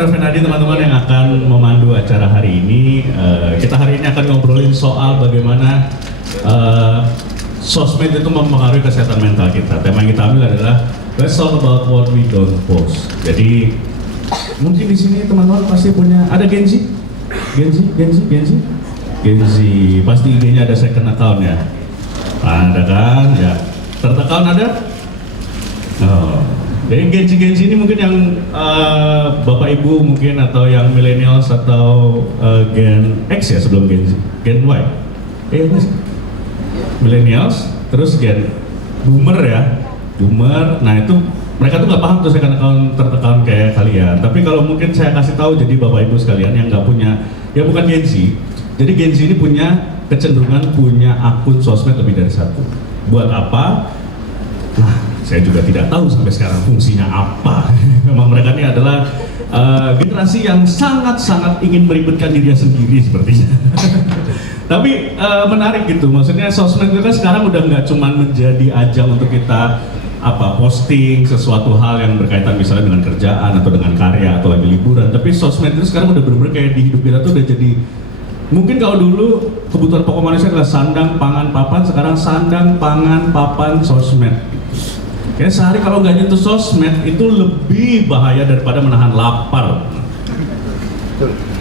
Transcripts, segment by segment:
saya Fenadi, teman-teman yang akan memandu acara hari ini. Kita hari ini akan ngobrolin soal bagaimana sosmed itu mempengaruhi kesehatan mental kita. Tema yang kita ambil adalah let's talk about what we don't post. Jadi mungkin di sini teman-teman pasti punya, ada Gen Z? Pasti IG-nya ada second account ya? Ada kan? Ya. Third account ada? Oh. Jadi Gen Z ini mungkin yang Bapak Ibu mungkin atau yang millennials atau Gen X ya sebelum Gen Z, Gen Y, millennials, terus Gen Boomer ya, Boomer. Nah itu mereka tuh nggak paham tuh second account, third account kayak kalian. Tapi kalau mungkin saya kasih tahu jadi Bapak Ibu sekalian yang nggak punya, ya bukan Gen Z. Jadi Gen Z ini punya kecenderungan punya akun sosmed lebih dari satu. Buat apa? Nah, saya juga tidak tahu sampai sekarang fungsinya apa. Memang mereka ini adalah generasi yang sangat-sangat ingin meribetkan dirinya sendiri sepertinya. Tapi menarik gitu, maksudnya sosmed itu kan sekarang udah nggak cuma menjadi ajang untuk kita posting sesuatu hal yang berkaitan misalnya dengan kerjaan atau dengan karya atau lagi liburan. Tapi sosmed itu sekarang udah bener-bener kayak di hidup kita tuh udah jadi, mungkin kalau dulu kebutuhan pokok manusia adalah sandang, pangan, papan, sekarang sandang, pangan, papan, sosmed. Kayak sehari kalau nggak nyentuh sosmed itu lebih bahaya daripada menahan lapar.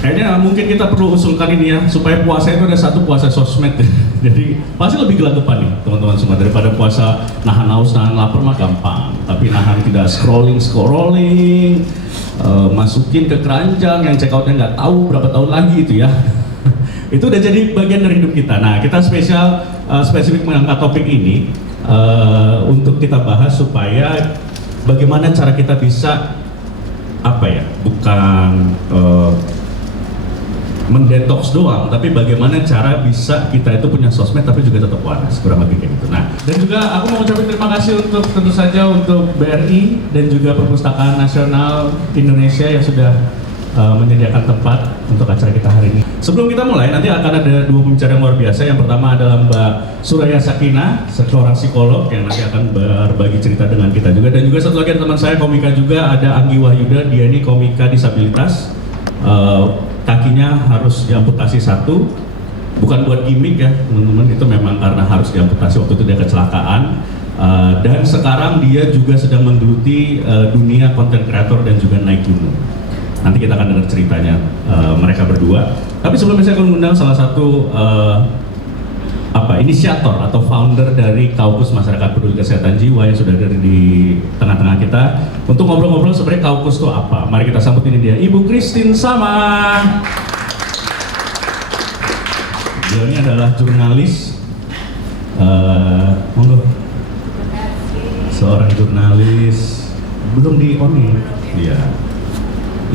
Kayaknya mungkin kita perlu usulkan ini ya, supaya puasa itu ada satu puasa sosmed. Jadi pasti lebih gelagapan nih teman-teman semua, daripada puasa nahan haus, nahan lapar mah gampang. Tapi nahan tidak scrolling, masukin ke keranjang yang check outnya nggak tahu berapa tahun lagi itu ya. Itu udah jadi bagian dari hidup kita. Nah kita spesifik mengangkat topik ini untuk kita bahas supaya bagaimana cara kita bisa bukan mendetoks doang, tapi bagaimana cara bisa kita itu punya sosmed tapi juga tetap waras, kurang lebih kayak gitu. Nah, dan juga aku mau ucapin terima kasih untuk tentu saja untuk BRI dan juga Perpustakaan Nasional Indonesia yang sudah menyediakan tempat untuk acara kita hari ini. Sebelum kita mulai, nanti akan ada dua pembicara yang luar biasa. Yang pertama adalah Mbak Suraya Sakina, seorang psikolog yang nanti akan berbagi cerita dengan kita juga. Dan juga satu lagi teman saya komika juga, ada Anggi Wahyuda. Dia ini komika disabilitas, kakinya harus diamputasi satu. Bukan buat gimmick ya teman-teman, itu memang karena harus diamputasi. Waktu itu dia kecelakaan. Dan sekarang dia juga sedang menggeluti dunia content creator dan juga naik gunung. Nanti kita akan dengar ceritanya mereka berdua. Tapi sebelumnya saya akan mengundang salah satu inisiator atau founder dari Kaukus Masyarakat Peduli Kesehatan Jiwa yang sudah ada di tengah-tengah kita untuk ngobrol-ngobrol sebenarnya Kaukus itu apa. Mari kita sambut ini dia, Ibu Christine Sama. Dia ini adalah jurnalis, monggo. Seorang jurnalis, belum di on nih, iya,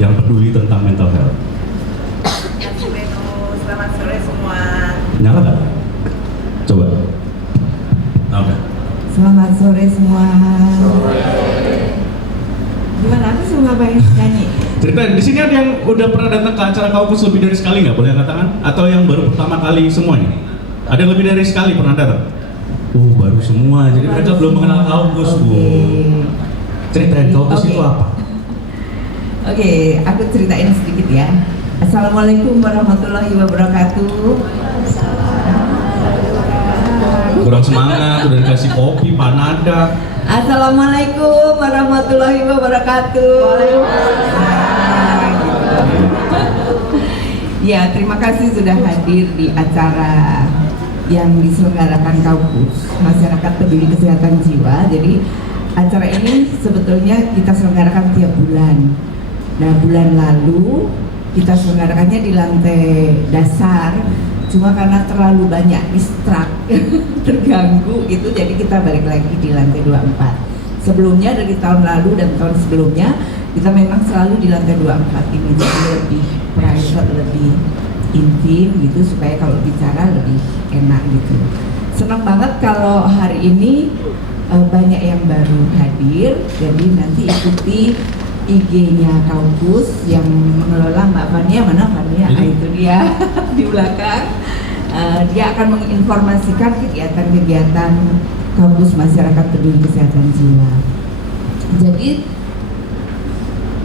yang peduli tentang mental health. Selamat sore semua. Nyala nggak? Coba. Oke. Selamat sore semua. Gimana aku semua banyak nyanyi? Cerita di sini ada yang udah pernah datang ke acara Kaukus lebih dari sekali nggak? Boleh angkat tangan? Atau yang baru pertama kali semuanya? Ada yang lebih dari sekali pernah datang? Baru semua. Jadi mereka belum mengenal Kaukus, Bu. Ceritain Kaukus itu apa? Oke, aku ceritain sedikit ya. Assalamualaikum warahmatullahi wabarakatuh. Kurang semangat, udah dikasih kopi, panada. Assalamualaikum warahmatullahi wabarakatuh. Ya, terima kasih sudah hadir di acara yang diselenggarakan Kaukus Masyarakat Peduli Kesehatan Jiwa. Jadi acara ini sebetulnya kita selenggarakan tiap bulan. Nah, bulan lalu kita selenggarakannya di lantai dasar, cuma karena terlalu banyak distract, terganggu gitu, jadi kita balik lagi di lantai 24. Sebelumnya dari tahun lalu dan tahun sebelumnya kita memang selalu di lantai 24 ini, jadi lebih private, lebih intim gitu, supaya kalau bicara lebih enak gitu. Senang banget kalau hari ini banyak yang baru hadir, jadi nanti ikuti IG-nya Kaukus yang mengelola Mbak Fania. Mana Fania? Itu dia di belakang. Dia akan menginformasikan kegiatan-kegiatan Kaukus Masyarakat Peduli Kesehatan Jiwa. Jadi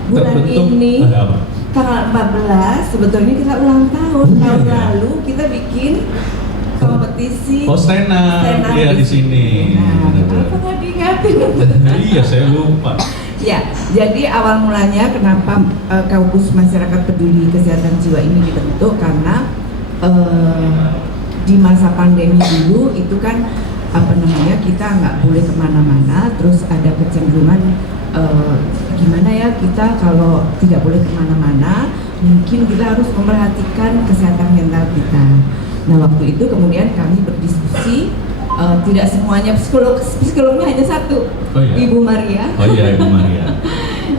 bulan terbentuk ini ada apa? tanggal 14 sebetulnya kita ulang tahun. Tahun lalu kita bikin kompetisi stand up, iya di sini. Nah, Bener-bener. apa nggak diingatin? Iya, saya lupa. Ya, jadi awal mulanya kenapa Kaukus Masyarakat Peduli Kesehatan Jiwa ini dibentuk karena di masa pandemi dulu itu kan kita nggak boleh kemana-mana, terus ada kecenderungan gimana ya kita kalau tidak boleh kemana-mana, mungkin kita harus memperhatikan kesehatan mental kita. Nah waktu itu kemudian kami berdiskusi, tidak semuanya psikolognya hanya satu, Oh, iya. Ibu Maria. Oh iya, Ibu Maria.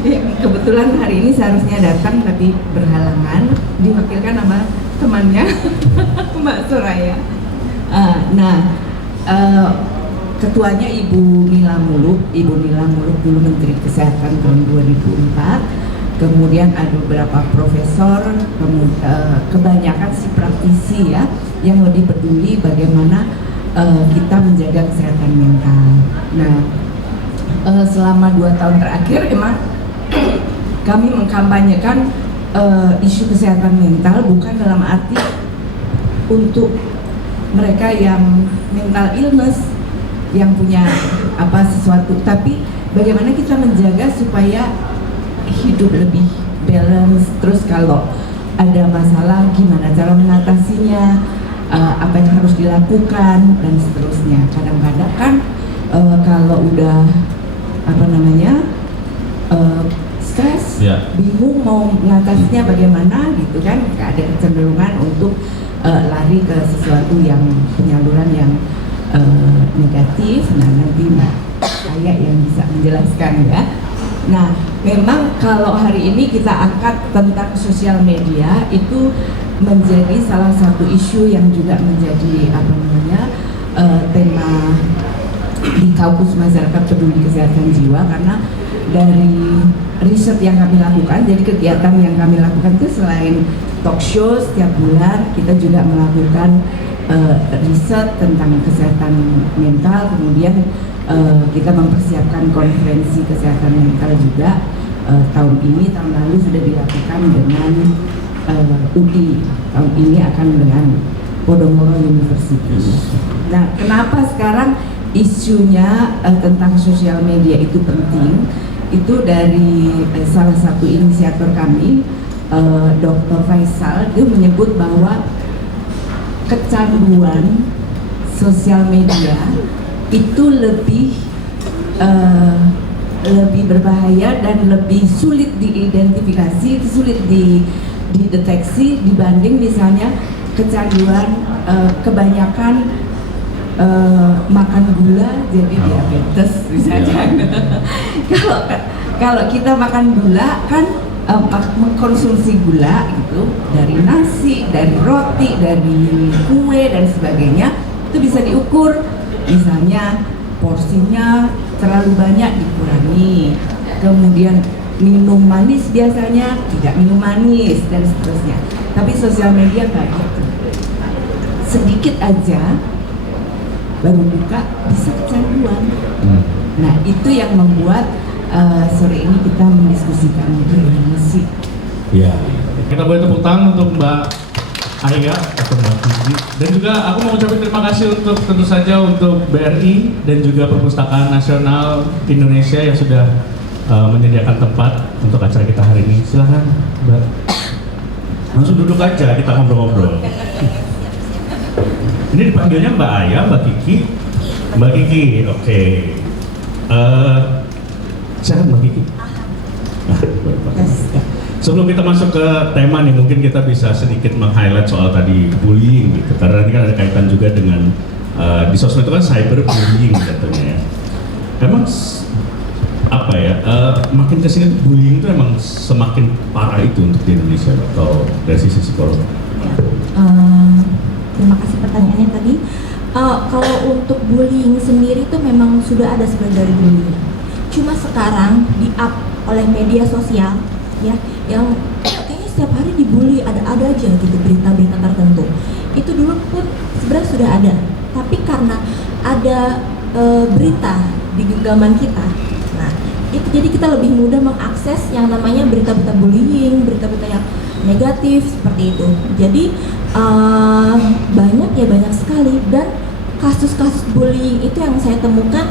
Ya, kebetulan hari ini seharusnya datang tapi berhalangan, diwakilkan sama temannya Mbak Soraya. Ketuanya Ibu Nila Muluk dulu Menteri Kesehatan tahun 2004. Kemudian ada beberapa profesor, kebanyakan si praktisi ya, yang lebih peduli bagaimana kita menjaga kesehatan mental. Nah, selama 2 tahun terakhir emang kami mengkampanyekan isu kesehatan mental bukan dalam arti untuk mereka yang mental illness, yang punya sesuatu, tapi bagaimana kita menjaga supaya hidup lebih balance. Terus kalau ada masalah gimana cara mengatasinya, apa yang harus dilakukan dan seterusnya. Kadang-kadang kan kalau udah stres, bingung mau mengatasinya bagaimana gitu kan, ada kecenderungan untuk lari ke sesuatu yang penyaluran yang negatif. Nah nanti Mbak Aya yang bisa menjelaskan ya. Nah memang kalau hari ini kita angkat tentang sosial media, itu menjadi salah satu isu yang juga menjadi tema di Kaukus Masyarakat Peduli Kesehatan Jiwa, karena dari riset yang kami lakukan, jadi kegiatan yang kami lakukan itu selain talk show setiap bulan, kita juga melakukan riset tentang kesehatan mental. Kemudian kita mempersiapkan konferensi kesehatan mental juga tahun lalu sudah dilakukan dengan UI, tahun ini akan dengan Podomoro University. Nah, kenapa sekarang isunya tentang sosial media itu penting? Itu dari salah satu inisiator kami, Dr. Faisal, dia menyebut bahwa kecanduan sosial media itu lebih berbahaya dan lebih sulit diidentifikasi, sulit dideteksi dibanding misalnya kecanduan kebanyakan makan gula jadi diabetes misalnya. Kalau kita makan gula kan mengkonsumsi gula gitu dari nasi, dari roti, dari kue dan sebagainya, itu bisa diukur. Misalnya porsinya terlalu banyak dikurangi, kemudian minum manis biasanya tidak minum manis dan seterusnya. Tapi sosial media nggak gitu, sedikit aja baru buka bisa kecanduan. Nah itu yang membuat sore ini kita mendiskusikan gimana sih. Ya, kita boleh tepuk tangan untuk Mbak Aya atau Mbak Kiki. Dan juga aku mau ucapin terima kasih untuk tentu saja untuk BRI dan juga Perpustakaan Nasional Indonesia yang sudah menyediakan tempat untuk acara kita hari ini. Silahkan Mbak, langsung duduk aja, kita ngobrol-ngobrol. Ini dipanggilnya Mbak Aya, Mbak Kiki. Mbak Kiki, oke. Siapa Mbak Kiki? Sebelum kita masuk ke tema nih, mungkin kita bisa sedikit meng-highlight soal tadi bullying gitu. Karena ini kan ada kaitan juga dengan di sosmed itu kan cyberbullying katanya ya. Emang apa ya, makin kesini bullying itu emang semakin parah itu untuk di Indonesia atau dari sisi psikologi? Terima kasih pertanyaannya tadi. Kalau untuk bullying sendiri itu memang sudah ada sebenarnya dari dulu. Cuma sekarang di-up oleh media sosial ya, yang kayaknya setiap hari dibully, ada aja gitu berita-berita tertentu. Itu dulu pun sebenarnya sudah ada, tapi karena ada berita di genggaman kita, nah itu jadi kita lebih mudah mengakses yang namanya berita-berita bullying, berita-berita yang negatif seperti itu. Jadi banyak sekali, dan kasus-kasus bullying itu yang saya temukan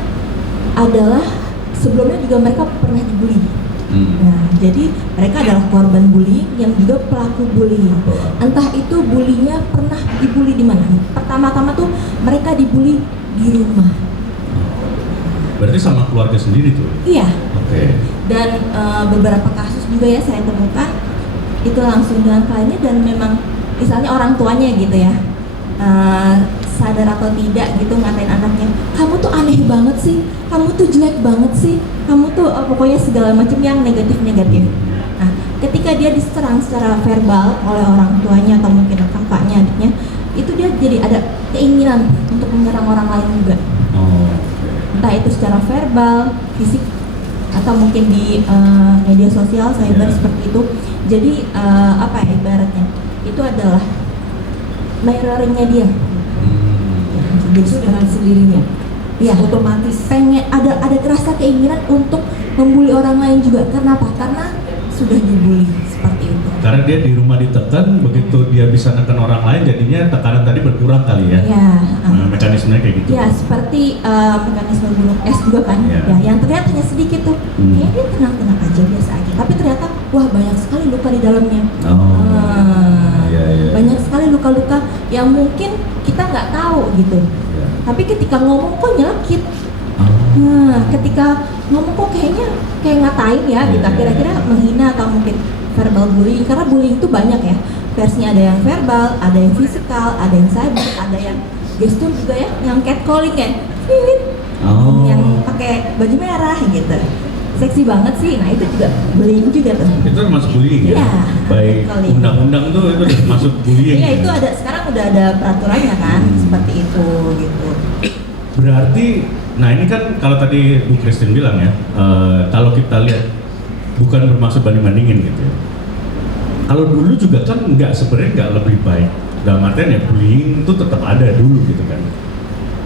adalah sebelumnya juga mereka pernah dibully. Nah, jadi mereka adalah korban bullying yang juga pelaku bullying. Entah itu bullyingnya pernah dibully di mana. Pertama-tama tuh mereka dibully di rumah. Berarti sama keluarga sendiri tuh? Iya. Oke. Dan beberapa kasus juga ya saya temukan itu langsung dengan kliennya, dan memang misalnya orang tuanya gitu ya, sadar atau tidak gitu ngatain anaknya, kamu tuh aneh banget sih, kamu tuh jelek banget sih, kamu tuh pokoknya segala macam yang negatif-negatif. Nah, ketika dia diserang secara verbal oleh orang tuanya atau mungkin kakaknya, adiknya, itu dia jadi ada keinginan untuk menyerang orang lain juga. Entah itu secara verbal, fisik, atau mungkin di media sosial, cyber seperti itu. Jadi apa ya ibaratnya, itu adalah mirroringnya dia. Jadi dengan sendirinya, ya otomatis pengen ada rasa keinginan untuk membuli orang lain juga. Karena apa? Karena sudah dibully seperti itu. Karena dia di rumah ditekan, begitu dia bisa neken orang lain, jadinya tekanan tadi berkurang kali ya? Ya, mekanismenya kayak gitu? ya seperti mekanisme gunung es juga kan, Ya. ya, yang terlihat hanya sedikit tuh, kayaknya dia tenang-tenang aja, biasa aja. Tapi ternyata, wah banyak sekali luka di dalamnya. Iya. Banyak sekali luka-luka yang mungkin kita nggak tahu gitu. Ya. Tapi ketika ngomong kok nyelekit. Nah, ketika ngomong kok kayaknya kayak ngatain ya, gitu. Kira-kira menghina atau mungkin verbal bullying, karena bullying itu banyak ya. Versinya ada yang verbal, ada yang fisikal, ada yang cyber, ada yang gestur juga ya, yang catcalling kan, yang pakai baju merah gitu. Seksi banget sih, nah itu juga bullying juga tuh. Itu termasuk bullying ya? Iya. Baik Bullying. undang-undang tuh itu udah masuk bullying. Iya, ya? itu ada, sekarang udah ada peraturannya kan, seperti itu gitu. Berarti, nah ini kan kalau tadi Bu Christine bilang ya, kalau kita lihat bukan bermaksud banding-bandingin gitu ya. Kalau dulu juga kan sebenarnya nggak lebih baik. Dalam artian ya bullying itu tetap ada dulu gitu kan.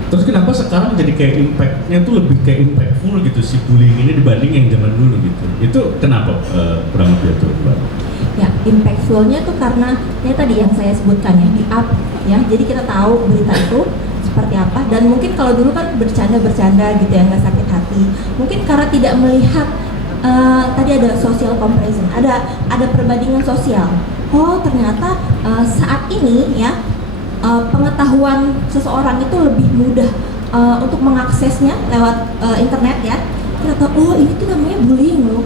Terus kenapa sekarang jadi kayak impact-nya tuh lebih kayak impactful gitu si bullying ini dibanding yang zaman dulu gitu. Itu kenapa kurang lebih itu Mbak? Ya, impactful-nya tuh karena ya tadi yang saya sebutkan ya, di up ya. Jadi kita tahu berita itu seperti apa, dan mungkin kalau dulu kan bercanda-bercanda gitu ya, nggak sakit hati. Mungkin karena tidak melihat tadi ada social comparison, ada perbandingan sosial. Oh, ternyata saat ini ya pengetahuan seseorang itu lebih mudah untuk mengaksesnya lewat internet ya. Kita tahu, oh ini tuh namanya bullying loh.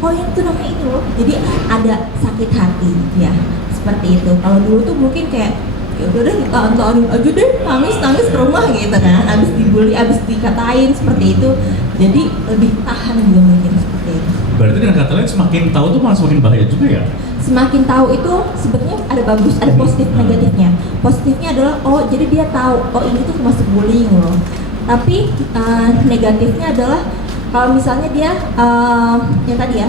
Oh ini tuh namanya itu loh. Jadi ada sakit hati ya, seperti itu. Kalau dulu tuh mungkin kayak ya udah deh kita antarin aja deh, nangis ke rumah gitu kan, abis dibully, abis dikatain seperti itu. Jadi lebih tahan juga mungkin seperti itu. Berarti dengan kata lain semakin tahu tuh malah semakin bahaya juga ya? Semakin tahu itu sebenarnya ada bagus, ada positif negatifnya. Positifnya adalah oh jadi dia tahu oh ini tuh termasuk bullying loh. Tapi negatifnya adalah kalau misalnya dia yang tadi ya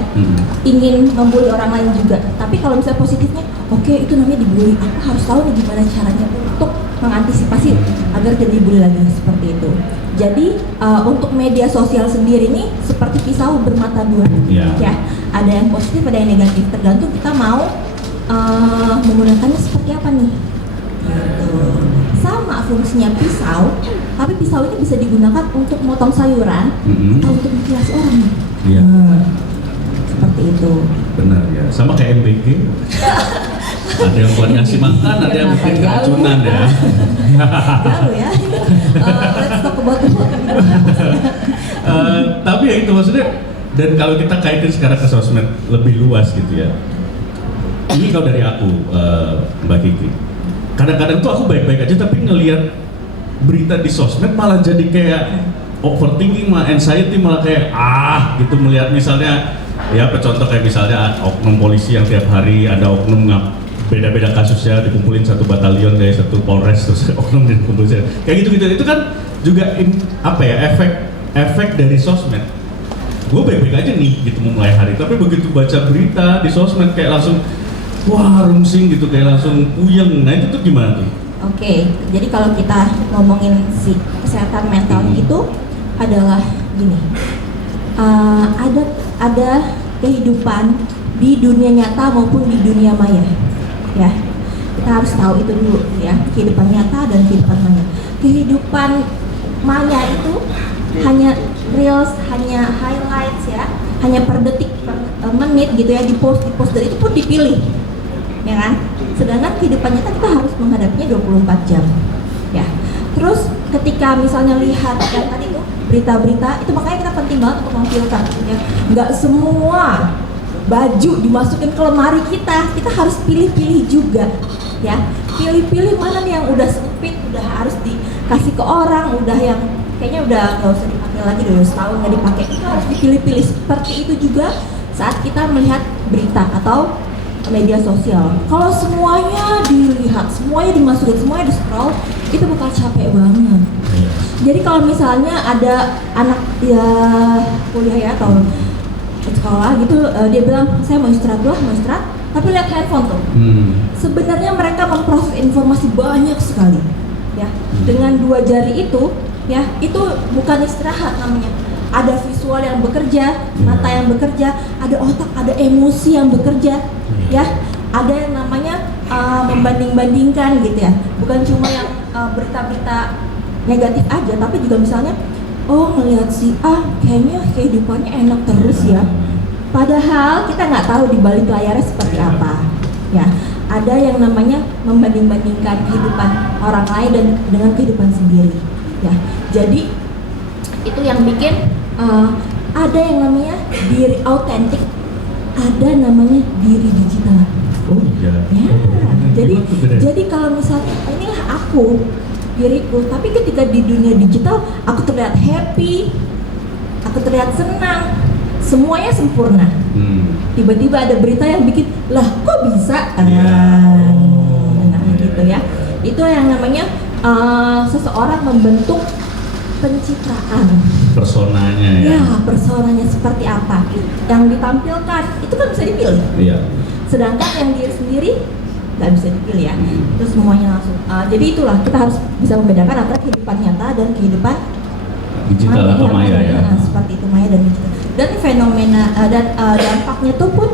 ingin membuli orang lain juga. Tapi kalau misalnya positifnya, oke, itu namanya dibully. Aku harus tahu nih gimana caranya untuk mengantisipasi agar tidak dibully lagi seperti itu. Jadi untuk media sosial sendiri nih seperti pisau bermata dua, ya. Ada yang positif, ada yang negatif. Tergantung kita mau menggunakannya seperti apa nih. Gitu. Sama fungsinya pisau, tapi pisau ini bisa digunakan untuk motong sayuran atau untuk mutilasi orang. Iya. Seperti itu. Benar ya. Sama kayak MBG. Ada yang buat ngasih makan, ada yang bikin keracunan ya. Jauh ya. Let's talk about Tapi ya itu maksudnya, dan kalau kita kaitin sekarang ke sosmed lebih luas gitu ya. Ini kalau dari aku, Mbak Kiki. Kadang-kadang tuh aku baik-baik aja, tapi ngelihat berita di sosmed malah jadi kayak overthinking, malah anxiety, malah kayak gitu melihat misalnya ya contoh kayak misalnya oknum polisi yang tiap hari ada oknum beda-beda kasusnya dikumpulin satu batalion kayak satu polres terus oknum dikumpulin kayak gitu-gitu. Itu kan juga efek dari sosmed. Gue baik-baik aja nih gitu mulai hari, tapi begitu baca berita di sosmed kayak langsung wah rungsing gitu, kayak langsung puyeng. Nah itu tuh gimana tuh? Oke, jadi kalau kita ngomongin si kesehatan mental itu adalah gini. ada kehidupan di dunia nyata maupun di dunia maya, ya. Kita harus tahu itu dulu, ya. Kehidupan nyata dan kehidupan maya. Kehidupan maya itu hanya reels, hanya highlights, ya, hanya per detik, per menit gitu ya, di post dan itu pun dipilih, ya kan. Sedangkan kehidupan nyata kita harus menghadapinya 24 jam, ya. Terus ketika misalnya lihat yang tadi tuh berita-berita itu, makanya kita penting banget untuk memfilter, ya. Nggak semua baju dimasukin ke lemari kita harus pilih-pilih juga, ya. Pilih-pilih mana nih yang udah sempit, udah harus dikasih ke orang, udah yang kayaknya udah nggak usah dipakai lagi, udah setahun nggak dipakai, itu harus dipilih-pilih. Seperti itu juga saat kita melihat berita atau media sosial. Kalau semuanya dilihat, semuanya dimasukin, semuanya di scroll, itu bakal capek banget. Jadi kalau misalnya ada anak ya kuliah ya atau sekolah gitu, dia bilang saya mau istirahat, tapi lihat handphone tuh. Sebenarnya mereka memproses informasi banyak sekali, ya. Dengan 2 jari itu, ya, itu bukan istirahat namanya. Ada visual yang bekerja, mata yang bekerja, ada otak, ada emosi yang bekerja, ya. Ada yang namanya membanding-bandingkan gitu ya. Bukan cuma yang berita-berita negatif aja, tapi juga misalnya, oh ngelihat si A kayaknya kehidupannya enak terus ya. Padahal kita nggak tahu di balik layarnya seperti apa, ya. Ada yang namanya membanding-bandingkan kehidupan orang lain dan dengan kehidupan sendiri, ya. Jadi itu yang bikin ada yang namanya diri autentik, ada namanya diri digital. Oh iya. Ya, jadi kalau misalnya inilah aku, diriku, tapi ketika di dunia digital aku terlihat happy, aku terlihat senang, semuanya sempurna. Tiba-tiba ada berita yang bikin, lah kok bisa? Gitu ya. Itu yang namanya seseorang membentuk pencitraan. Personanya ya. Ya, personanya seperti apa yang ditampilkan itu kan bisa dipilih. Iya. Sedangkan yang diri sendiri nggak bisa dipilih, ya. Itu semuanya langsung. Jadi itulah kita harus bisa membedakan antara kehidupan nyata dan kehidupan Digital atau maya ya. Seperti itu, maya dan digital. Dan fenomena dan dampaknya tuh pun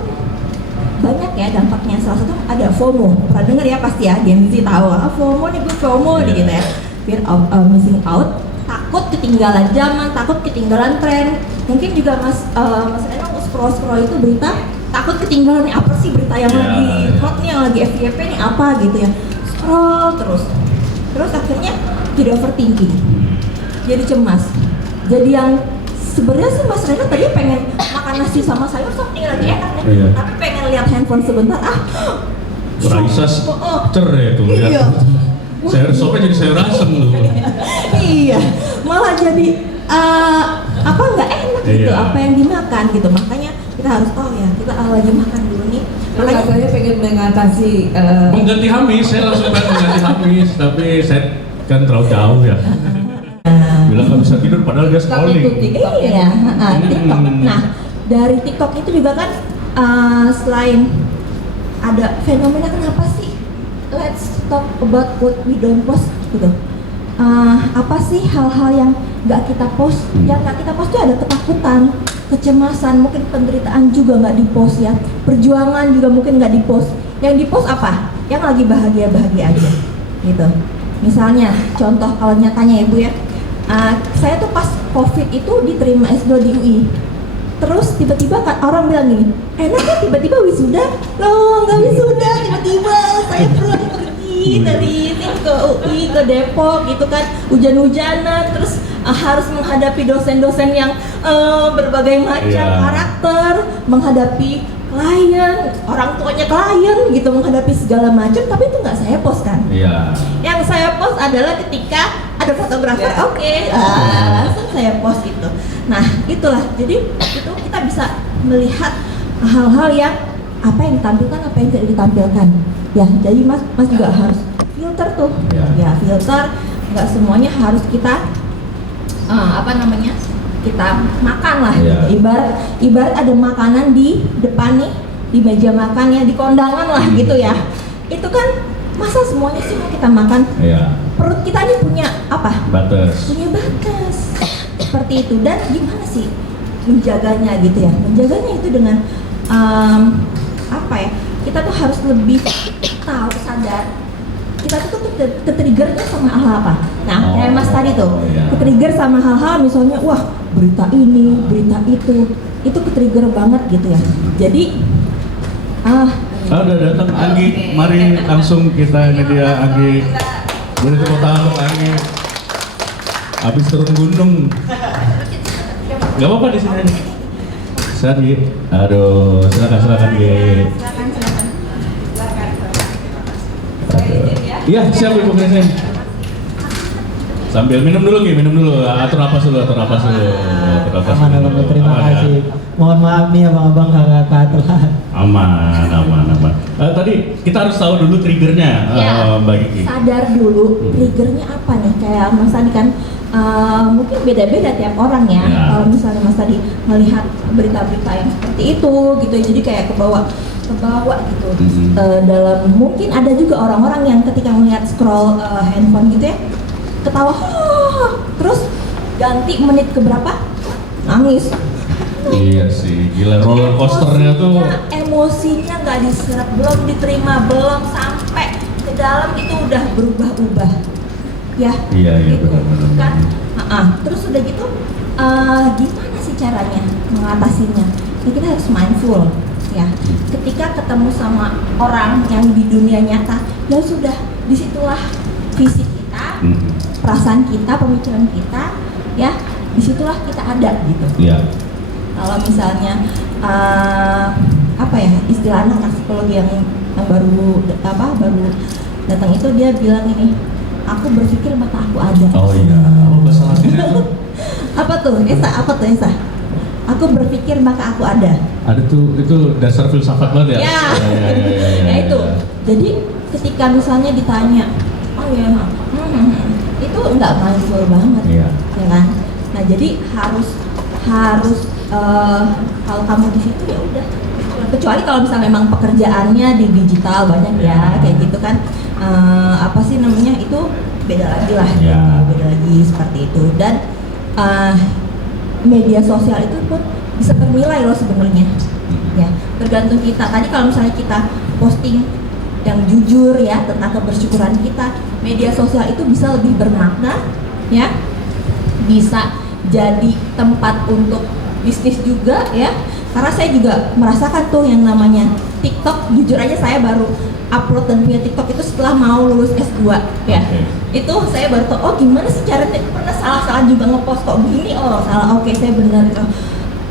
banyak ya dampaknya. Salah satu ada FOMO. Pernah dengar ya pasti ya, Gen Z tahu. FOMO nih, gue FOMO nih gitu ya. Fear of missing out. Takut ketinggalan zaman, takut ketinggalan tren. Mungkin juga Mas Eno scroll itu berita, takut ketinggalan nih, apa sih berita yang lagi hot nih, yang lagi FYP nih apa gitu ya. Scroll terus akhirnya jadi overthinking, jadi cemas, jadi yang sebenarnya sih Mas Reno tadi pengen makan nasi sama sayur something lagi enak nih, tapi pengen lihat handphone sebentar, Raisa cerai tuh lihat. Iya. Sayur sopnya jadi sayur asem loh. Iya, malah jadi apa nggak enak gitu, Iya. apa yang dimakan gitu. Makanya kita harus kita lagi makan dulu nih. Makanya Saya pengen mengatasi Mengganti Hamis, saya langsung pengen mengganti Hamis, tapi saya kan terlalu jauh ya. Bilang nggak bisa tidur padahal dia scrolling. TikTok ya. iya, TikTok. Nah, dari TikTok itu juga kan selain ada fenomena kenapa sih let's talk about what we don't post gitu. Apa sih hal-hal yang nggak kita post? Yang nggak kita post itu ada ketakutan, kecemasan, mungkin penderitaan juga nggak dipost ya. Perjuangan juga mungkin nggak dipost. Yang dipost apa? Yang lagi bahagia-bahagia aja gitu. Misalnya contoh kalau nyatanya ya Bu ya, saya tuh pas COVID itu diterima S2 di UI. Terus tiba-tiba orang bilang gini, enak kan tiba-tiba wisuda? Loh nggak wisuda, tiba-tiba saya pergi dari sini ke UI, ke Depok gitu kan, hujan-hujanan, terus harus menghadapi dosen-dosen yang berbagai macam karakter, menghadapi klien, orang tuanya klien gitu, menghadapi segala macam, tapi itu nggak saya post kan. Iya. Yang saya post adalah ketika ada fotografer, langsung saya post gitu. Nah itulah, jadi itu kita bisa melihat hal-hal yang apa yang ditampilkan, apa yang tidak ditampilkan. Ya, jadi mas juga harus filter tuh, ya filter. Nggak semuanya harus kita kita makan lah. Ibarat ada makanan di depan nih, di meja makan ya, di kondangan lah gitu ya. Itu kan masa semuanya sih mau kita makan? Perut kita ini punya apa? Batas. Punya batas. Seperti itu. Dan gimana sih menjaganya gitu ya. Menjaganya itu dengan apa ya? Kita tuh harus lebih tahu, sadar kita tuh ke-triggernya sama hal apa. Nah, kayak Mas tadi tuh, ke-trigger sama hal-hal misalnya, wah berita ini, berita itu ke-trigger banget gitu ya. Jadi udah datang Anggi, mari langsung kita ini dia Anggi. Beri tepuk tangan untuk Anggi. Habis turun gunung. Gak apa-apa di sini aja. Silakan Gi. Aduh, silakan Gi. Iya, siap Ibu Christine. Sambil minum dulu Gi, minum dulu. Atur napas dulu. Aman, terima kasih. Mohon maaf nih abang-abang kakak telat. Aman. Tadi kita harus tahu dulu triggernya, Mbak Kiki. Sadar dulu triggernya apa nih, kayak Mas tadi kan mungkin beda-beda tiap orang ya. Kalau misalnya Mas tadi melihat berita-berita yang seperti itu gitu, jadi kayak kebawa gitu. Dalam mungkin ada juga orang-orang yang ketika melihat scroll handphone gitu ya, ketawa, terus ganti menit keberapa nangis. Iya sih, gila roller coasternya tuh. Emosinya nggak diserap, belum diterima, belum sampai ke dalam itu udah berubah-ubah, ya. Iya gitu. benar. Kan, terus udah gitu, gimana sih caranya mengatasinya? Ya, kita harus mindful, ya. Ketika ketemu sama orang yang di dunia nyata, ya sudah, disitulah fisik kita, perasaan kita, pemikiran kita, ya, disitulah kita ada gitu. Iya. Kalau misalnya apa ya istilah anak psikologi yang baru datang itu, dia bilang ini, aku berpikir maka aku ada. Oh iya, bahasa Latinnya tuh apa tuh Esa? Aku berpikir maka aku ada. ada tuh, itu dasar filsafat banget ya. Ya itu. Jadi ketika misalnya ditanya, oh ya, itu nggak mindful banget, ya kan? Nah jadi harus kalau kamu di situ ya udah, kecuali kalau misalnya memang pekerjaannya di digital banyak ya kayak gitu kan, apa sih namanya itu beda lagi lah, beda lagi seperti itu. Dan media sosial itu pun bisa bernilai loh sebenarnya, ya tergantung kita. Tadi kalau misalnya kita posting yang jujur ya tentang kebersyukuran kita, media sosial itu bisa lebih bermakna, ya, bisa jadi tempat untuk bisnis juga ya, karena saya juga merasakan tuh yang namanya TikTok. Jujur aja saya baru upload dan punya TikTok itu setelah mau lulus S2 ya. Itu saya baru tahu, oh gimana sih caranya, pernah salah-salah juga ngepost kok gini, oh salah, oke saya benar.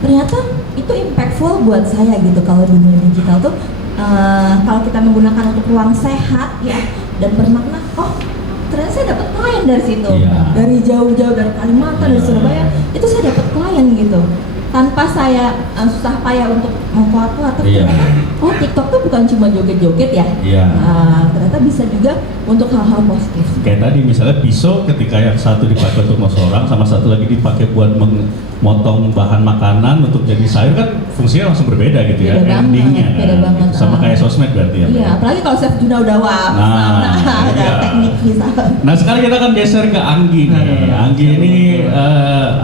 Ternyata itu impactful buat saya gitu. Kalau dunia digital tuh kalau kita menggunakan untuk ruang sehat ya dan bermakna, oh ternyata saya dapat klien dari situ, dari jauh-jauh, dari Kalimantan, dari Surabaya, itu saya dapat klien gitu, tanpa saya susah payah untuk membuat oh TikTok tuh bukan cuma joget-joget ya, ternyata bisa juga untuk hal-hal positif. Kayak tadi misalnya pisau, ketika yang satu dipakai untuk motong orang, sama satu lagi dipakai buat memotong bahan makanan untuk jadi sayur, kan fungsinya langsung berbeda gitu ya, endingnya beda kan. banget. Sama kayak sosmed berarti ya. Iya, apalagi kalau Chef Juna udah ada teknik bisa. Nah sekarang kita akan geser ke Anggi nih. Anggi ini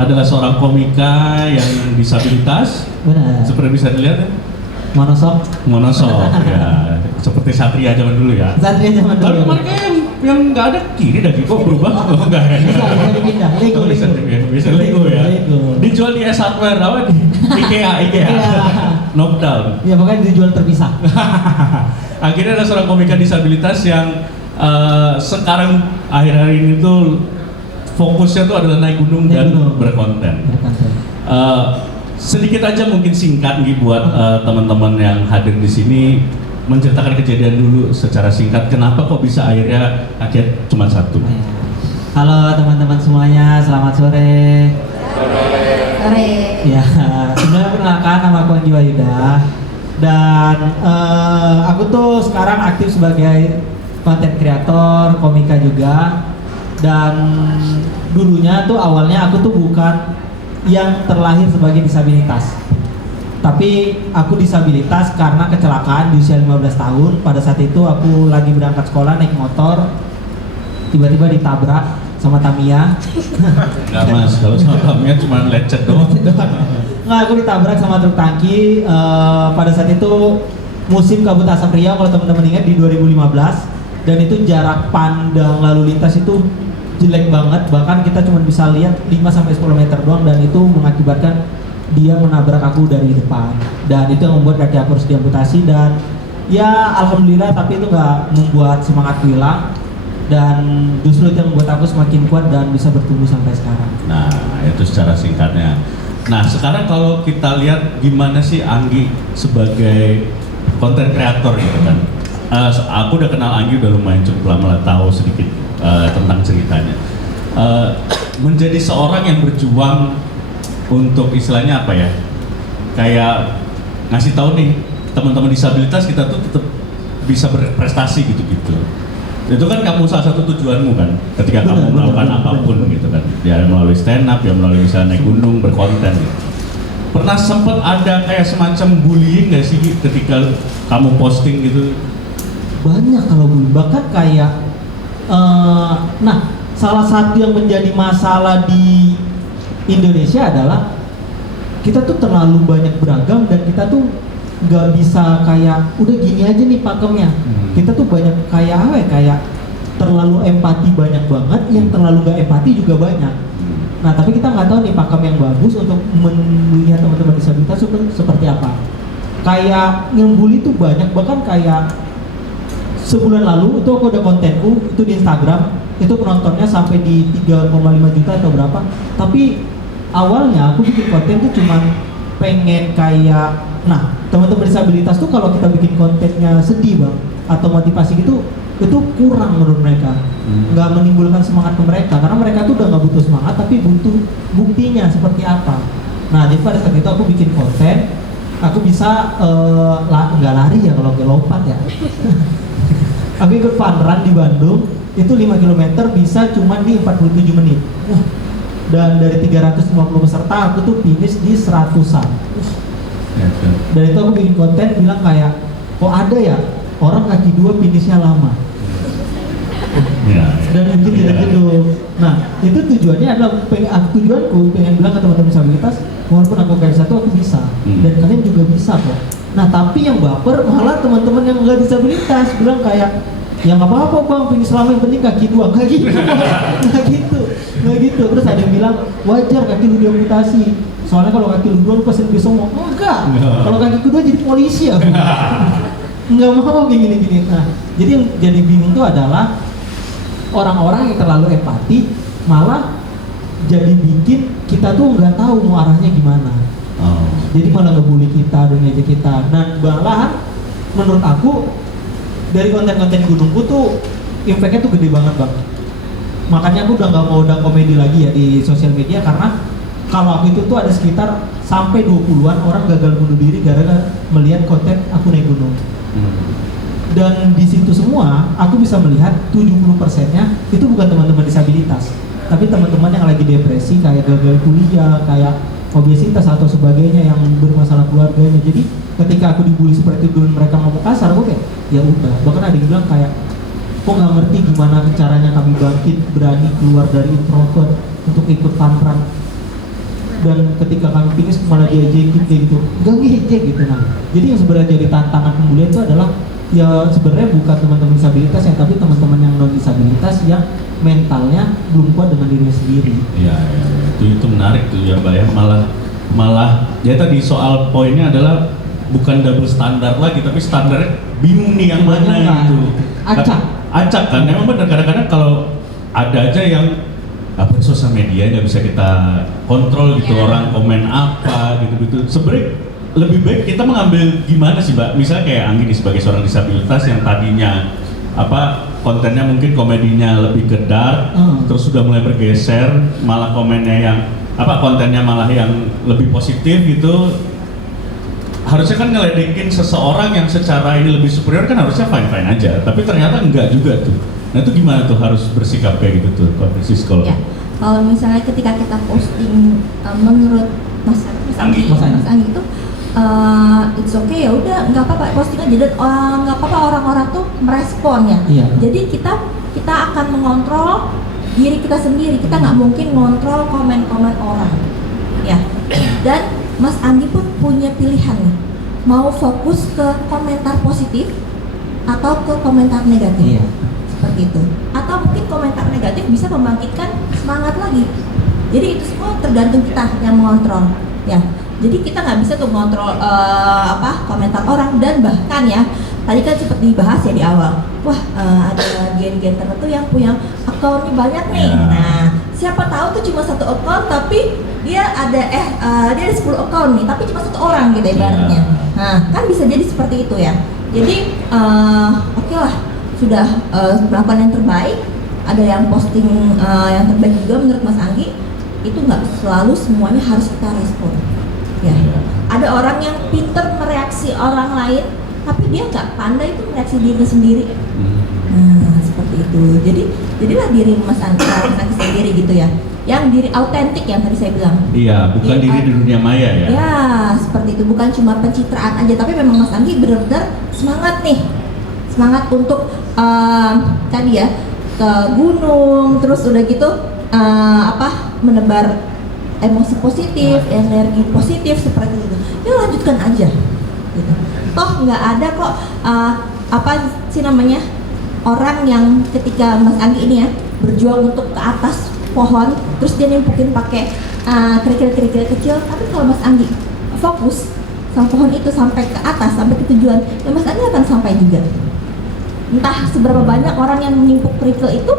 adalah seorang komika yang disabilitas. Benar. Seperti bisa dilihat ya. Monosok ya, seperti Satria zaman dulu ya. Satria zaman dulu. Tapi kemarin yang nggak ada kiri dah, kok berubah? Oh enggak ya. Bisa dipindah. Bisa Lego ya. Dijual di S Hardware apa? IKEA. Knockdown. Ya makanya dijual terpisah. Akhirnya ada seorang komika disabilitas yang sekarang akhir-akhir ini tuh fokusnya tuh adalah naik gunung dan berkonten. Sedikit aja mungkin singkat nih buat teman-teman yang hadir di sini, menceritakan kejadian dulu secara singkat, kenapa kok bisa akhirnya cuma satu. Halo teman-teman semuanya, selamat sore. Sore. Ya, sebenarnya perkenalkan, nama aku Andi Wayuda dan aku tuh sekarang aktif sebagai content creator, komika juga. Dan dulunya tuh awalnya aku tuh bukan yang terlahir sebagai disabilitas, tapi aku disabilitas karena kecelakaan di usia 15 tahun. Pada saat itu aku lagi berangkat sekolah naik motor, tiba-tiba ditabrak sama Tamiya. Enggak mas, kalau sama Tamiya cuma lecet doang. Nggak, aku ditabrak sama truk tangki pada saat itu musim kabut asap Riau kalau teman-teman ingat di 2015, dan itu jarak pandang lalu lintas itu jelek banget, bahkan kita cuma bisa lihat 5-10 meter doang, dan itu mengakibatkan dia menabrak aku dari depan, dan itu yang membuat kaki aku harus diamputasi. Dan ya alhamdulillah, tapi itu nggak membuat semangatku hilang, dan justru itu yang membuat aku semakin kuat dan bisa bertumbuh sampai sekarang. Nah, itu secara singkatnya. Nah, sekarang kalau kita lihat gimana sih Anggi sebagai konten kreator gitu kan. Aku udah kenal Anggi udah lumayan cukup lama lah, tahu sedikit tentang ceritanya. Menjadi seorang yang berjuang untuk istilahnya apa ya? Kayak ngasih tahu nih teman-teman disabilitas kita tuh tetap bisa berprestasi gitu-gitu. Itu kan kamu salah satu tujuanmu kan, ketika kamu melakukan apapun gitu kan, ya melalui stand up, ya melalui misalnya naik gunung, berkonten gitu. Pernah sempat ada kayak semacam bullying nggak sih ketika kamu posting gitu? Banyak kalau bullying, bahkan kayak nah, salah satu yang menjadi masalah di Indonesia adalah kita tuh terlalu banyak beragam, dan kita tuh nggak bisa kayak udah gini aja nih pakemnya. Kita tuh banyak kayak apa ya, kayak terlalu empati banyak banget, yang terlalu nggak empati juga banyak. Nah, tapi kita nggak tahu nih pakem yang bagus untuk melihat teman-teman disabilitas itu seperti apa. Kayak yang bully tuh banyak, bahkan kayak sebulan lalu itu aku ada kontenku itu di Instagram, itu penontonnya sampai di 3,5 juta atau berapa. Tapi awalnya aku bikin konten tuh cuman pengen kayak, nah teman-teman disabilitas tuh kalau kita bikin kontennya sedih bang atau motivasi gitu, itu kurang menurut mereka, nggak menimbulkan semangat ke mereka, karena mereka tuh udah nggak butuh semangat tapi butuh buktinya seperti apa. Nah, jadi pada saat itu aku bikin konten, aku bisa nggak lari ya, kalau nggak lompat ya. Aku ikut fun run di Bandung, itu 5 km bisa cuma di 47 menit. Dan dari 350 peserta aku tuh finish di 100-an. Dan itu aku bikin konten bilang kayak, kok ada ya orang kaki dua finishnya lama. Dan bikin gitu. Nah, itu tujuannya adalah tujuanku pengen bilang ke teman-teman disabilitas, walaupun aku kayak satu aku bisa, dan kalian juga bisa kok. Nah, tapi yang baper malah teman-teman yang nggak disabilitas bilang kayak, ya nggak apa-apa bang, finish lama, yang penting kaki dua. Nggak gitu, nggak gitu. Terus ada yang bilang wajar kaki lu diamputasi, soalnya kalau kaki lu dua lu pasti bisa ngomong. Enggak, kalau kaki kedua jadi polisi ya. Nggak mau kayak gini-gini. Nah, jadi yang jadi bingung tuh adalah orang-orang yang terlalu empati malah jadi bikin kita tuh nggak tahu mau arahnya gimana. Jadi malah ngebully kita dan ngejek kita. Dan malahan menurut aku dari konten-konten gunungku tuh impactnya tuh gede banget bang. Makanya aku udah nggak mau udah komedi lagi ya di sosial media, karena kalau aku itu tuh ada sekitar sampai 20-an orang gagal bunuh diri gara-gara melihat konten aku naik gunung. Dan di situ semua aku bisa melihat 70%-nya itu bukan teman-teman disabilitas, tapi teman-teman yang lagi depresi, kayak gagal kuliah, kayak obesitas atau sebagainya, yang bermasalah keluarganya. Jadi ketika aku dibully seperti itu dan mereka ngomong kasar, aku kayak ya udah. Bahkan ada yang bilang kayak, kok nggak ngerti gimana caranya kami bangkit, berani keluar dari introvert untuk ikut fun-run, dan ketika kami finish malah diajakin kayak gitu, nggak ngejek gitu. Nah, jadi yang sebenarnya jadi tantangan pembulian itu adalah ya sebenarnya bukan teman-teman disabilitas ya, tapi teman-teman yang non disabilitas yang mentalnya belum kuat dengan dirinya sendiri. Iya, itu menarik tuh ya Mbak ya, malah ya tadi soal poinnya adalah bukan double standar lagi, tapi standarnya bingung nih yang mana gitu. Acak kan, memang benar, kadang-kadang kalau ada aja yang apa sosial media nggak bisa kita kontrol gitu, orang komen apa gitu-gitu. Sebenarnya lebih baik kita mengambil gimana sih Mbak, misalnya kayak Anggi sebagai seorang disabilitas yang tadinya apa kontennya mungkin komedinya lebih ke dark, terus sudah mulai bergeser malah komennya yang apa kontennya malah yang lebih positif gitu. Harusnya kan ngeledekin seseorang yang secara ini lebih superior kan harusnya fine-fine aja, tapi ternyata enggak juga tuh. Nah itu gimana tuh harus bersikap kayak gitu tuh, konfesis kalau? Ya, kalau misalnya ketika kita posting menurut Mas Anggi itu it's okay ya udah, nggak apa-apa posting aja, dan nggak apa-apa orang-orang tuh merespon ya. Iya. Jadi kita akan mengontrol diri kita sendiri, kita nggak mungkin ngontrol komen-komen orang ya. Dan Mas Anggi pun punya pilihan nih, mau fokus ke komentar positif atau ke komentar negatif. Iya. Seperti itu. Atau mungkin komentar negatif bisa membangkitkan semangat lagi. Jadi itu semua tergantung kita yang mengontrol, ya. Jadi kita nggak bisa tuh mengontrol komentar orang, dan bahkan ya tadi kan sempat dibahas ya di awal. Wah, ada gen-gen tertentu yang punya account banyak nih. Ya. Nah, siapa tahu tuh cuma satu account tapi dia ada 10 account nih, tapi cuma satu orang gitu ibaratnya. Ya. Nah, kan bisa jadi seperti itu ya. Jadi oke lah, sudah melakukan yang terbaik. Ada yang posting yang terbaik juga menurut Mas Anggi. Itu nggak selalu semuanya harus kita respon. Ya. Ada orang yang pinter mereaksi orang lain, tapi dia nggak pandai itu mereaksi diri sendiri. Nah, seperti itu. Jadilah diri Mas Anggi sendiri gitu ya. Yang diri autentik yang tadi saya bilang. Iya, bukan diri di dunia maya ya. Ya, seperti itu. Bukan cuma pencitraan aja, tapi memang Mas Anggi benar-benar semangat nih. Semangat untuk tadi ya ke gunung, terus udah gitu menebar emosi positif, energi positif seperti itu. Ya lanjutkan aja. Gitu. Toh nggak ada kok orang yang ketika Mas Anggi ini ya berjuang untuk ke atas pohon, terus dia nimpukin pakai kerikil-kerikil kecil. Tapi kalau Mas Anggi fokus sama pohon itu sampai ke atas, sampai ke tujuan, ya Mas Anggi akan sampai juga. Entah seberapa banyak orang yang menimpuk kerikil itu,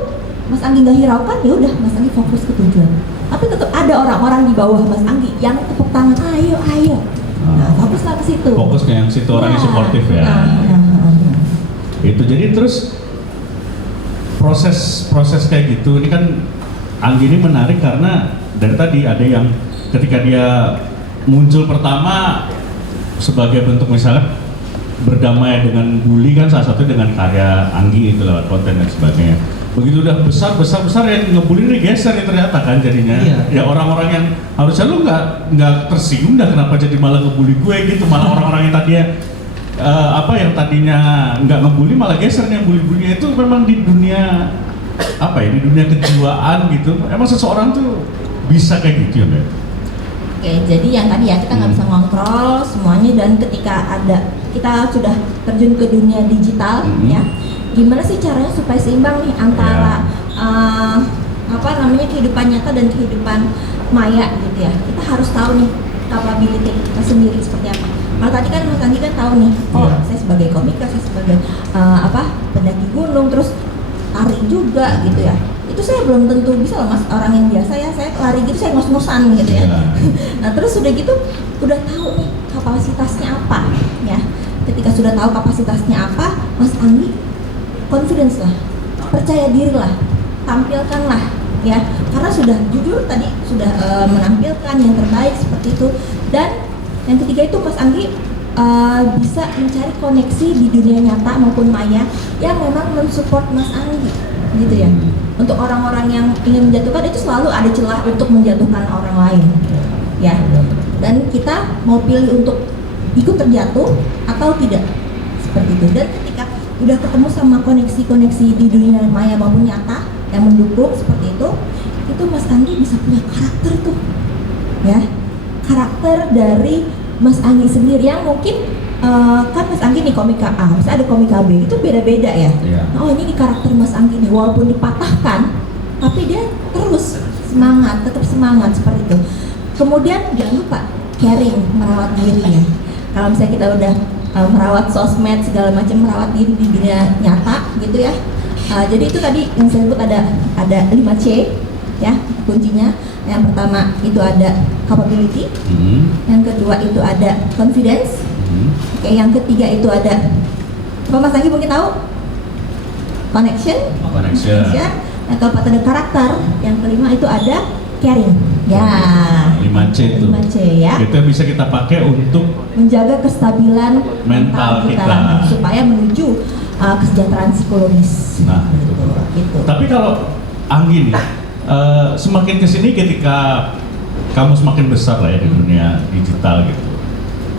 Mas Anggi nggak hiraukan, ya udah Mas Anggi fokus ke tujuan. Tapi tetap ada orang-orang di bawah Mas Anggi yang tepuk tangan, ayo. Nah, fokuslah ke situ. Fokus ke yang situ, orang yang suportif ya. Itu jadi terus proses kayak gitu ini kan Anggi ini menarik karena dari tadi ada yang ketika dia muncul pertama sebagai bentuk misalnya berdamai dengan bully kan salah satu dengan karya Anggi itu lewat konten dan sebagainya. Begitu udah besar yang ngebully ini geser nih ternyata kan jadinya. Iya. Ya orang-orang yang harusnya lu nggak tersinggung dah kenapa jadi malah ngebully gue gitu, malah orang-orang yang tadinya yang tadinya nggak ngebully malah geser nih, bully-bullynya itu memang di dunia di dunia kejiwaan gitu. Emang seseorang tuh bisa kayak gitu ya, Mbak? Oke, jadi yang tadi ya kita nggak bisa ngontrol semuanya, dan ketika kita sudah terjun ke dunia digital ya, gimana sih caranya supaya seimbang nih antara kehidupan nyata dan kehidupan maya gitu ya. Kita harus tahu nih capability kita sendiri seperti apa. Kalau tadi kan Mas Anggi kan tahu nih, saya sebagai komika, saya sebagai pendaki gunung, terus lari juga gitu ya. Itu saya belum tentu bisa loh Mas, orang yang biasa ya, saya lari gitu saya ngos-ngosan gitu ya. Nah terus udah gitu, udah tahu nih kapasitasnya apa ya. Ketika sudah tahu kapasitasnya apa, Mas Anggi confidence lah, percaya diri lah, tampilkanlah ya. Karena sudah jujur tadi sudah menampilkan yang terbaik seperti itu. Dan yang ketiga itu Mas Anggi bisa mencari koneksi di dunia nyata maupun maya yang memang mensupport Mas Anggi gitu ya. Untuk orang-orang yang ingin menjatuhkan itu selalu ada celah untuk menjatuhkan orang lain ya. Dan kita mau pilih untuk ikut terjatuh atau tidak seperti itu. Dan ketika udah ketemu sama koneksi-koneksi di dunia maya maupun nyata yang mendukung seperti itu Mas Anggi bisa punya karakter tuh ya. Karakter dari Mas Anggi sendiri yang mungkin kan Mas Anggi nih komika A, misalnya ada komika B, itu beda-beda ya. Oh ini karakter Mas Anggi nih, walaupun dipatahkan, tapi dia terus semangat, tetap semangat seperti itu. Kemudian jangan lupa caring, merawat diri ya. Kalau misalnya kita udah merawat sosmed segala macam, merawat diri di dunia nyata gitu ya. Jadi itu tadi yang saya sebut ada 5C ya kuncinya. Yang pertama itu ada capability, yang kedua itu ada confidence, oke, yang ketiga itu ada apa Mas Anggi mungkin tahu? Connection. Yang keempat ada karakter, yang kelima itu ada caring. Ya. 5C itu. 5C ya. Itu bisa kita pakai untuk menjaga kestabilan mental kita supaya menuju kesejahteraan psikologis. Nah, gitu. Tapi kalau Anggi nih semakin kesini ketika kamu semakin besar lah ya di dunia digital gitu,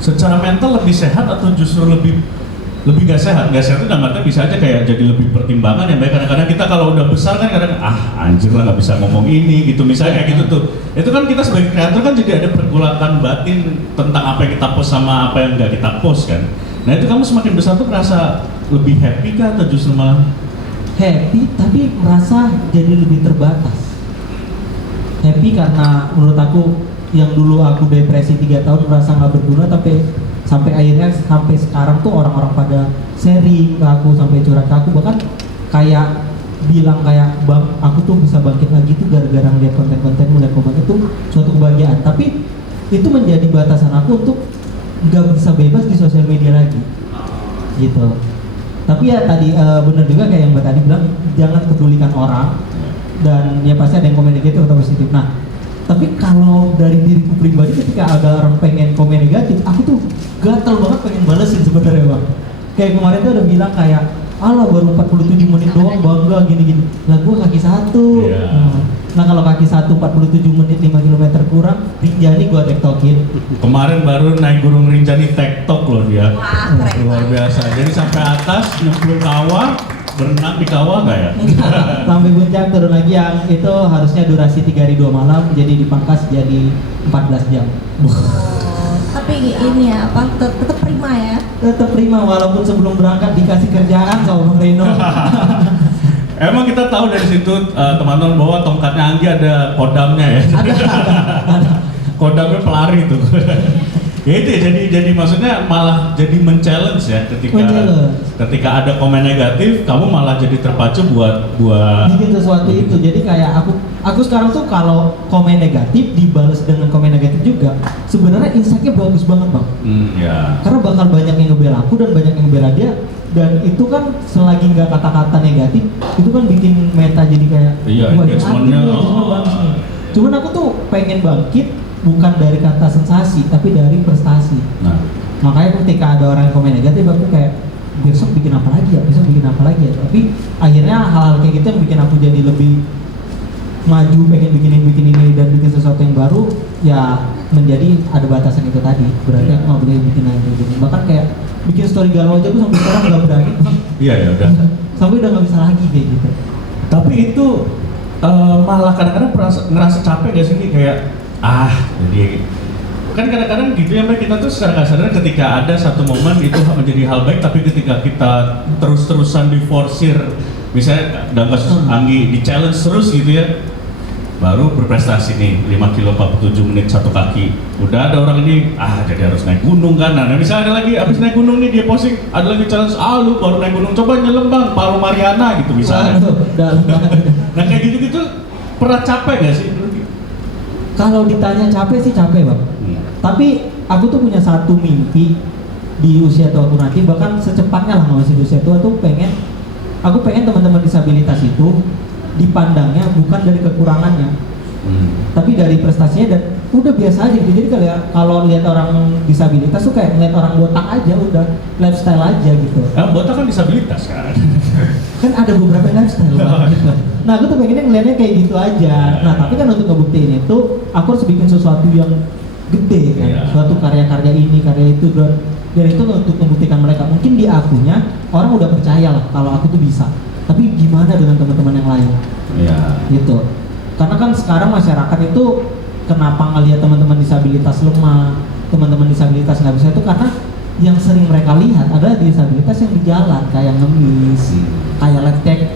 secara mental lebih sehat atau justru lebih gak sehat itu dalam artian bisa aja kayak jadi lebih pertimbangan ya. Baik kadang-kadang kita kalau udah besar kan kadang anjir lah nggak bisa ngomong ini gitu misalnya kayak gitu tuh. Itu kan kita sebagai kreator kan jadi ada pergolakan batin tentang apa yang kita post sama apa yang nggak kita post kan. Nah itu kamu semakin besar tuh merasa lebih happy kah atau justru malah Happy tapi merasa jadi lebih terbatas. Happy karena menurut aku yang dulu aku depresi 3 tahun merasa nggak berguna, tapi sampai akhirnya sampai sekarang tuh orang-orang pada sharing ke aku, sampai curhat ke aku, bahkan kayak bilang kayak bang aku tuh bisa bangkit lagi tuh gara-gara ngeliat konten-konten, ngeliat komen itu suatu kebahagiaan. Tapi itu menjadi batasan aku untuk nggak bisa bebas di sosial media lagi gitu. Tapi ya tadi bener juga kayak yang Mbak tadi bilang, jangan pedulikan orang, dan ya pasti ada yang komen negatif atau positif. Nah tapi kalau dari diriku pribadi ketika ada orang pengen komen negatif, aku tuh gatel banget pengen balesin sebenarnya bang. Kayak kemarin tuh udah bilang kayak, alah baru 47 menit doang bangga gini-gini. Lah gua kaki 1. Nah kalau kaki 1 47 menit 5 km kurang, Rinjani gua tektokin. kemarin baru naik Gunung Rinjani tektok loh dia. Wah, keren. Luar biasa. Jadi sampai atas nyemplung kawah, berenang di kawah nggak ya? Sampai puncak turun lagi yang itu harusnya durasi 3 hari 2 malam, jadi dipangkas jadi 14 jam. Tapi ini ya apa tetap prima ya. Tetap prima walaupun sebelum berangkat dikasih kerjaan sama Bang Reno. Emang kita tahu dari situ teman-teman bahwa tongkatnya Anggi ada kodamnya ya. ada. Kodamnya pelari tuh. Ya itu ya, jadi maksudnya malah jadi men-challenge ya ketika ada komen negatif, kamu malah jadi terpacu buat bikin sesuatu itu. Jadi kayak aku sekarang tuh kalau komen negatif dibalas dengan komen negatif juga, sebenarnya insight-nya bagus banget bang. Ya. Karena bakal banyak yang ngebela aku dan banyak yang ngebela dia, dan itu kan selagi nggak kata-kata negatif, itu kan bikin meta jadi kayak iya, wah, engagement-nya, bagus nih. Cuman aku tuh pengen bangkit bukan dari kata sensasi, tapi dari prestasi. Nah, Makanya ketika ada orang yang komen negatif, aku kayak besok bikin apa lagi ya, besok bikin apa lagi ya. Tapi akhirnya hal-hal kayak gitu yang bikin aku jadi lebih maju, pengen bikin ini dan bikin sesuatu yang baru, ya menjadi ada batasan itu tadi. Berarti aku nggak boleh bikin lagi gini. Bahkan kayak bikin story galau aja aku sampai sekarang nggak berani. iya ya udah. Sampai udah nggak bisa lagi kayak gitu. Tapi itu malah kadang-kadang ngerasa capek gak sih nih kayak jadi kan kadang-kadang gitu ya Mbak, kita tuh secara nggak sadar ketika ada satu momen itu menjadi hal baik, tapi ketika kita terus-terusan diforsir, misalnya dalam kasus Anggi di challenge terus gitu ya, baru berprestasi nih 5 kilo 47 menit 1 kaki, udah ada orang ini jadi harus naik gunung kan. Nah misalnya ada lagi abis naik gunung nih dia posting ada lagi challenge, lu baru naik gunung coba nyelam bang Palu Mariana gitu misalnya. Nah kayak gitu-gitu pernah capek gak sih? Kalau ditanya capek sih capek bang. Tapi aku tuh punya satu mimpi di usia tua aku nanti, bahkan secepatnya lah, nggak masih di usia tua tuh aku pengen teman-teman disabilitas itu dipandangnya bukan dari kekurangannya, tapi dari prestasinya, dan udah biasa aja gitu. Jadi kalau lihat orang disabilitas tuh kayak ngeliat orang botak aja, udah lifestyle aja gitu. Botak kan disabilitas kan? Kan ada beberapa lifestyle gitu. Nah aku tuh pengennya ngeliatnya kayak gitu aja. Nah tapi kan untuk ngebuktiin itu aku harus bikin sesuatu yang gede kan, suatu karya-karya ini, karya itu, dan itu untuk membuktikan mereka. Mungkin di akunya orang udah percaya lah kalau aku tuh bisa, tapi gimana dengan teman-teman yang lain? Iya. Gitu. Karena kan sekarang masyarakat itu kenapa ngelihat teman-teman disabilitas lemah, teman-teman disabilitas nggak bisa, itu karena yang sering mereka lihat adalah disabilitas yang di jalan kayak ngemis, kayak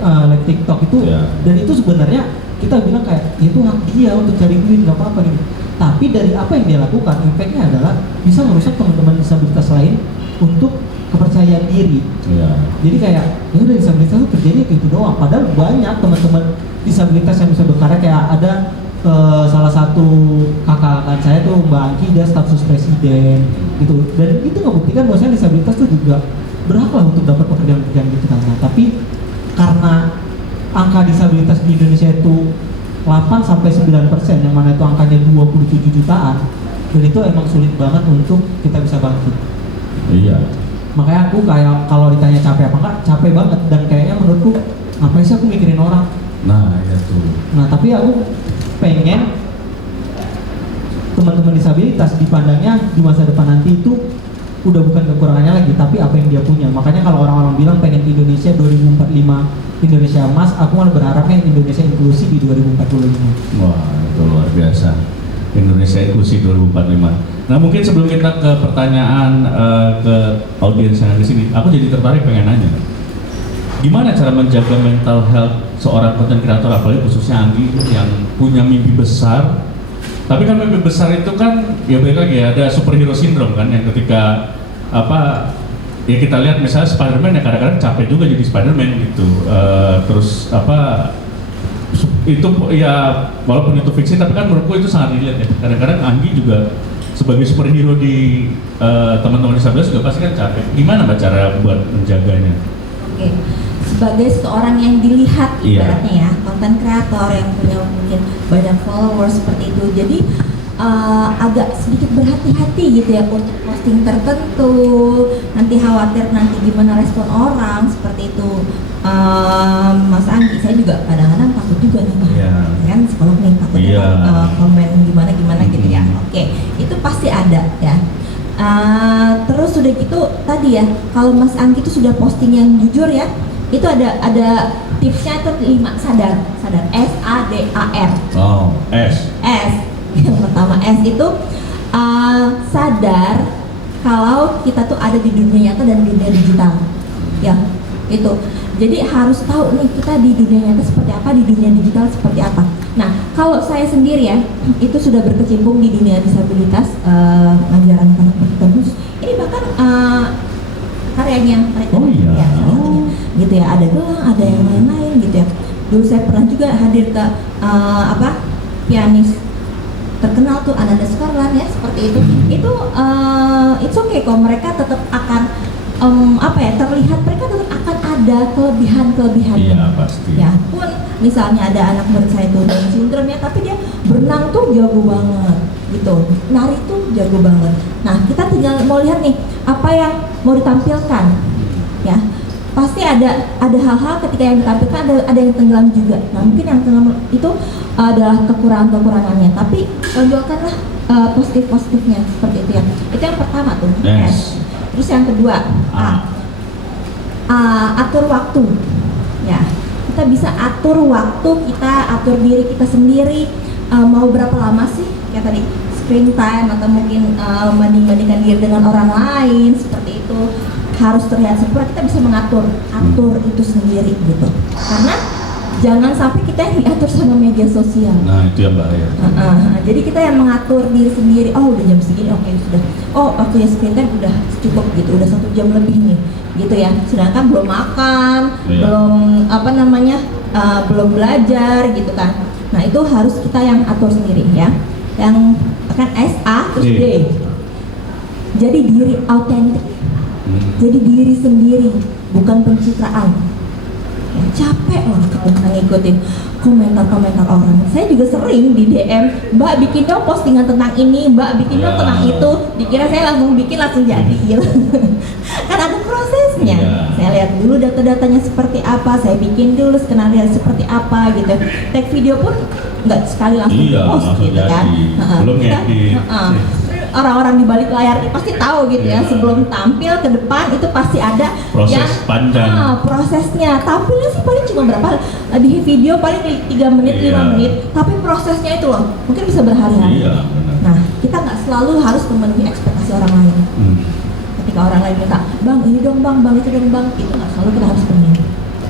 live TikTok itu, dan itu sebenarnya kita bilang kayak itu hak dia untuk cari duit, nggak apa-apa gitu. Tapi dari apa yang dia lakukan, impactnya adalah bisa merusak teman-teman disabilitas lain untuk kepercayaan diri. Jadi kayak ya udah disabilitas itu kerjanya kayak gitu doang. Padahal banyak teman-teman disabilitas yang bisa berkarya, kayak ada salah satu kakak saya tuh Mbak Angki, dia staf sus presiden gitu, dan itu ngebuktikan bahwasanya disabilitas tuh juga berhak lah untuk dapat pekerjaan-pekerjaan gitu kan. Nah, tapi karena angka disabilitas di Indonesia itu 8-9%, yang mana itu angkanya 27 jutaan, dan itu emang sulit banget untuk kita bisa bangkit. Iya. Makanya aku kayak kalau ditanya capek apa enggak, capek banget, dan kayaknya menurutku ngapain sih aku mikirin orang. Nah ya tuh. Nah tapi aku pengen teman-teman disabilitas dipandangnya di masa depan nanti itu udah bukan kekurangannya lagi, tapi apa yang dia punya. Makanya kalau orang-orang bilang pengen Indonesia 2045 Indonesia emas, aku malah berharapnya Indonesia inklusi di 2045. Wah, itu luar biasa. Indonesia inklusi 2045. Nah, mungkin sebelum kita ke pertanyaan ke audiens yang ada di sini, aku jadi tertarik pengen nanya. Gimana cara menjaga mental health seorang content creator, apalagi khususnya Anggi yang punya mimpi besar? Tapi kan mimpi besar itu kan ya balik lagi ya, ada superhero syndrome kan, yang ketika apa ya kita lihat misalnya Spider-Man ya kadang-kadang capek juga jadi Spider-Man gitu. Terus apa itu ya walaupun itu fiksi tapi kan menurutku itu sangat relate ya. Kadang-kadang Anggi juga sebagai superhero di teman-teman disabilitas juga pasti kan capek. Gimana Mbak cara buat menjaganya? Oke. Sebagai seorang yang dilihat Iya. ibaratnya ya, konten kreator yang punya mungkin banyak followers seperti itu, jadi agak sedikit berhati-hati gitu ya untuk posting tertentu, nanti khawatir nanti gimana respon orang seperti itu. Mas Anggi, saya juga kadang-kadang takut juga nih Pak, Iya. kan psikolog nih takutnya Iya. komen gimana gitu ya. Oke, itu pasti ada ya. Terus udah gitu tadi ya, kalau Mas Anggi itu sudah posting yang jujur ya, itu ada tipsnya itu 5 sadar SADAR. Oh, S. Yang pertama S itu sadar kalau kita tuh ada di dunia nyata dan dunia digital ya, itu jadi harus tahu nih kita di dunia nyata seperti apa, di dunia digital seperti apa. Nah, kalau saya sendiri ya itu sudah berkecimpung di dunia disabilitas, ngajaran anak berkebutuhan khusus. Ini bahkan karyanya mereka Oh iya. ya, salah satunya. Gitu ya, ada gelang, ada yang lain-lain gitu ya. Dulu saya pernah juga hadir ke pianis terkenal tuh Ananda Skarlan ya, seperti itu. Itu it's okay kok, mereka tetap akan terlihat mereka tetap akan ada kelebihan-kelebihannya. Iya, pasti. Ya pun misalnya ada anak murid saya tuh Down syndrome ya, tapi dia berenang tuh jago banget gitu, nari tuh jago banget. Nah, kita tinggal mau lihat nih apa yang mau ditampilkan ya. Pasti ada hal-hal ketika yang ditampilkan ada yang tenggelam juga. Nah, mungkin yang tenggelam itu adalah kekurangannya, tapi tonjolkanlah positif-positifnya seperti itu ya. Itu yang pertama tuh. Yes. Terus yang kedua, atur waktu. Ya, kita bisa atur waktu, kita atur diri kita sendiri. Mau berapa lama sih? Kayak tadi screen time atau mungkin membanding-bandingkan diri dengan orang lain seperti itu, harus terlihat sempurna. Kita bisa mengatur itu sendiri gitu. Karena jangan sampai kita yang diatur sama media sosial. Nah, itu yang bahaya. Jadi kita yang mengatur diri sendiri. Oh, udah jam segini, oke sudah. Oh, waktunya screen time udah cukup gitu, udah 1 jam lebih nih, gitu ya. Sedangkan belum makan, Iya. belum belajar gitu kan. Nah, itu harus kita yang atur sendiri ya. Yang akan SA terus D. Jadi diri autentik. Jadi diri sendiri, bukan pencitraan. Ya, capek loh kalau ngikutin komentar-komentar orang. Saya juga sering di DM, Mbak bikin dong postingan tentang ini, Mbak bikin dong tentang itu. Dikira saya langsung bikin langsung jadi gitu. Kan ada prosesnya. Saya lihat dulu data-datanya seperti apa, saya bikin dulu skenario seperti apa gitu. Tag video pun nggak sekali langsung post langsung gitu kan. jadi. Belum ngedit. Orang-orang di balik layar ini pasti tahu gitu ya, sebelum tampil ke depan itu pasti ada Proses panjang. prosesnya. Tampilnya sih paling cuma berapa di video paling 3 menit, 5 menit, tapi prosesnya itu loh mungkin bisa berhari-hari. Iya, benar. Nah, kita nggak selalu harus memenuhi ekspektasi orang lain. Ketika orang lain minta, Bang ini dong bang, itu dong bang, itu nggak selalu kita harus penuhi.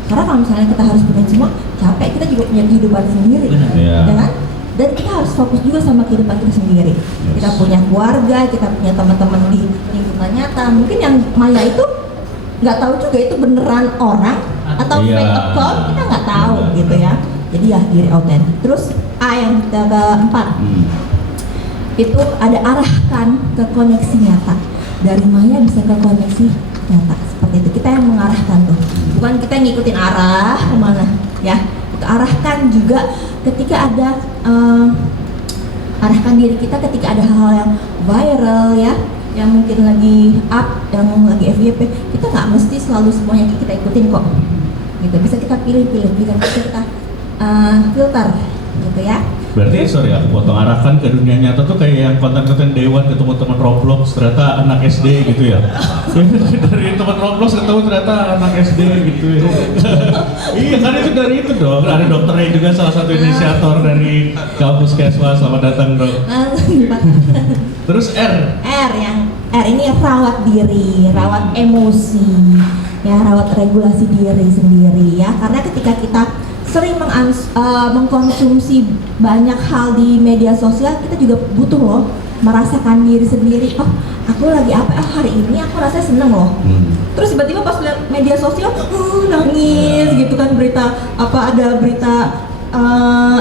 Karena kalau misalnya kita harus penuhi semua, capek, kita juga punya kehidupan sendiri. Benar. Iya. Ya kan? Dan kita harus fokus juga sama kehidupan kita sendiri. Kita punya keluarga, kita punya teman-teman di lingkungan nyata. Mungkin yang maya itu nggak tahu juga itu beneran orang atau Iya. fake account, kita nggak tahu gitu ya. Jadi ya diri autentik. Terus A yang keempat itu ada arahkan ke koneksi nyata. Dari maya bisa ke koneksi nyata seperti itu. Kita yang mengarahkan tuh, bukan kita yang ngikutin arah kemana ya. Arahkan juga ketika ada arahkan diri kita ketika ada hal-hal yang viral ya, yang mungkin lagi up, yang lagi FYP, kita nggak mesti selalu semuanya kita ikutin kok gitu. Bisa kita pilih-pilih, bisa kita filter gitu ya. Berarti sorry aku potong, arahkan ke dunia nyata tuh kayak yang konten-konten Dewan ketemu teman Roblox ternyata anak SD gitu ya. Dari teman Roblox ketemu ternyata anak SD gitu ya. Iya kan itu dari itu dong. Ada dokternya juga salah satu inisiator dari kampus Keswa. Selamat datang dok. Terus R R ini rawat diri, rawat emosi, ya rawat regulasi diri sendiri ya. Karena ketika kita sering mengkonsumsi banyak hal di media sosial, kita juga butuh loh merasakan diri sendiri. Oh, aku lagi apa? Oh, hari ini aku rasanya seneng loh. Terus tiba-tiba pas lihat media sosial, nangis gitu kan, berita apa, ada berita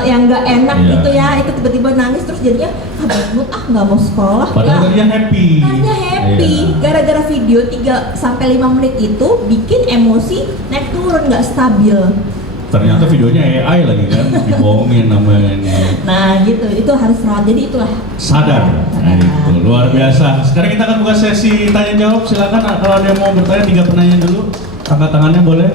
yang nggak enak gitu ya, itu tiba-tiba nangis terus jadinya bad mood, nggak mau sekolah. Padahal tadinya happy. Gara-gara video 3-5 menit itu bikin emosi naik turun, nggak stabil. Ternyata videonya AI lagi kan, dibohongin namanya. Nah gitu, itu harus rawat. Jadi itulah Sadar. Nah itu luar biasa. Sekarang kita akan buka sesi tanya jawab. Silakan kalau ada yang mau bertanya, 3 penanya dulu. Angkat tangannya boleh.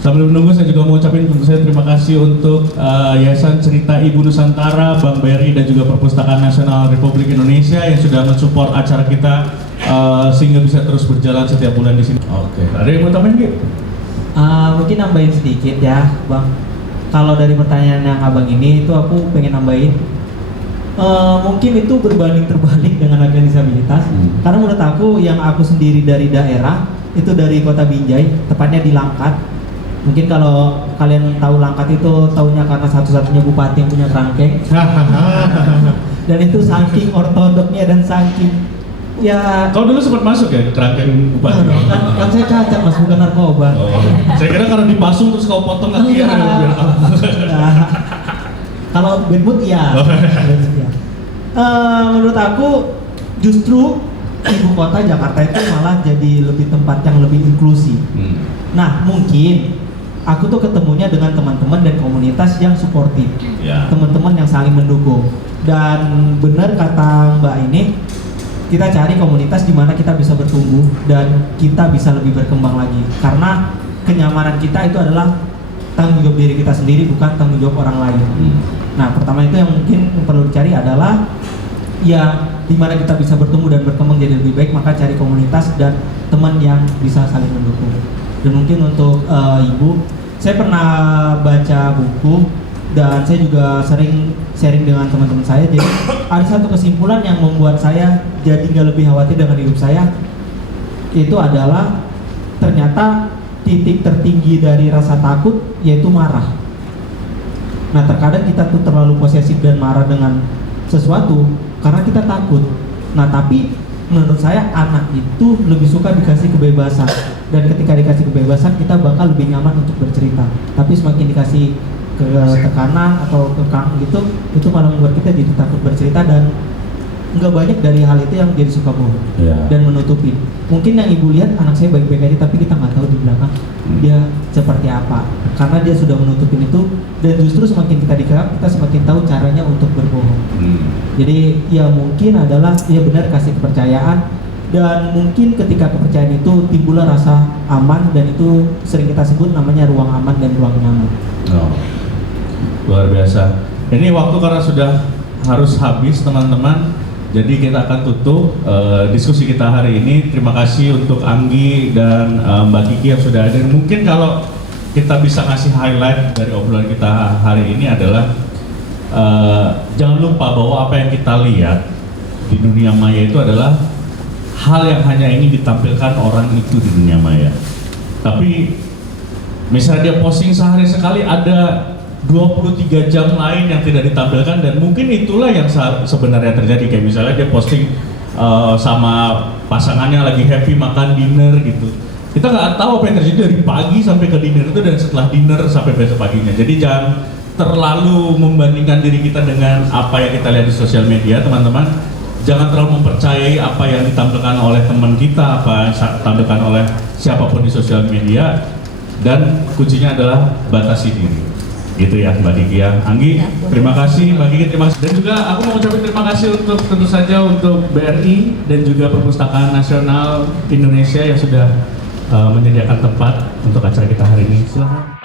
Sambil menunggu saya juga mau ucapin tentu saya terima kasih untuk Yayasan Cerita Ibu Nusantara, Bank BRI dan juga Perpustakaan Nasional Republik Indonesia yang sudah mensupport acara kita sehingga bisa terus berjalan setiap bulan di sini. Oke. Ada yang mau tambahin gitu? Mungkin nambahin sedikit ya Bang. Kalau dari pertanyaan yang Abang ini itu aku pengen nambahin, mungkin itu berbanding terbalik dengan anak disabilitas. Karena menurut aku yang aku sendiri dari daerah itu dari Kota Binjai, tepatnya di Langkat. Mungkin kalau kalian tahu Langkat itu tahunya karena satu-satunya bupati yang punya kerangkeng. Dan itu saking ortodoknya dan saking ya. Kau dulu sempat masuk ya kerangkeng bupati? Kan saya cacat mas, bukan narkoba. Saya kira kalau dipasung terus kau potong kaki ya. Kalau bad mood ya. Menurut aku justru ibu kota Jakarta itu malah jadi lebih tempat yang lebih inklusi. Nah mungkin aku tuh ketemunya dengan teman-teman dan komunitas yang suportif, teman-teman yang saling mendukung. Dan benar kata Mbak ini, kita cari komunitas di mana kita bisa bertumbuh dan kita bisa lebih berkembang lagi. Karena kenyamanan kita itu adalah tanggung jawab diri kita sendiri, bukan tanggung jawab orang lain. Nah, pertama itu yang mungkin perlu dicari adalah ya di mana kita bisa bertumbuh dan berkembang jadi lebih baik, maka cari komunitas dan teman yang bisa saling mendukung. Dan mungkin untuk Ibu, saya pernah baca buku dan saya juga sering sharing dengan teman-teman saya. Jadi ada satu kesimpulan yang membuat saya jadi nggak lebih khawatir dengan hidup saya, itu adalah ternyata titik tertinggi dari rasa takut yaitu marah. Nah terkadang kita tuh terlalu posesif dan marah dengan sesuatu karena kita takut. Nah tapi menurut saya anak itu lebih suka dikasih kebebasan, dan ketika dikasih kebebasan kita bakal lebih nyaman untuk bercerita. Tapi semakin dikasih ke tekanan atau kekang gitu, itu malah membuat kita jadi takut bercerita, dan nggak banyak dari hal itu yang jadi suka bohong dan menutupi. Mungkin yang ibu lihat anak saya baik-baik aja, tapi kita nggak tahu di belakang dia seperti apa, karena dia sudah menutupin itu. Dan justru semakin kita dikekang, kita semakin tahu caranya untuk berbohong. Jadi ya mungkin adalah ya benar kasih kepercayaan, dan mungkin ketika kepercayaan itu timbullah rasa aman, dan itu sering kita sebut namanya ruang aman dan ruang nyaman. Luar biasa. Ini waktu karena sudah harus habis teman-teman, jadi kita akan tutup diskusi kita hari ini. Terima kasih untuk Anggi dan Mbak Kiki yang sudah ada. Mungkin kalau kita bisa ngasih highlight dari obrolan kita hari ini adalah jangan lupa bahwa apa yang kita lihat di dunia maya itu adalah hal yang hanya ingin ditampilkan orang itu di dunia maya. Tapi misalnya dia posting sehari sekali, ada 23 jam lain yang tidak ditampilkan, dan mungkin itulah yang sebenarnya terjadi. Kayak misalnya dia posting sama pasangannya lagi happy makan dinner gitu. Kita nggak tahu apa yang terjadi dari pagi sampai ke dinner itu, dan setelah dinner sampai besok paginya. Jadi jangan terlalu membandingkan diri kita dengan apa yang kita lihat di sosial media, teman-teman. Jangan terlalu mempercayai apa yang ditampilkan oleh teman kita, apa yang ditampilkan oleh siapapun di sosial media, dan kuncinya adalah batasi diri. Gitu ya Mbak Kiki ya. Anggi, terima kasih. Mbak Kiki, terima kasih. Dan juga aku mau ucapin terima kasih untuk tentu saja untuk BRI dan juga Perpustakaan Nasional Indonesia yang sudah menyediakan tempat untuk acara kita hari ini. Silahkan.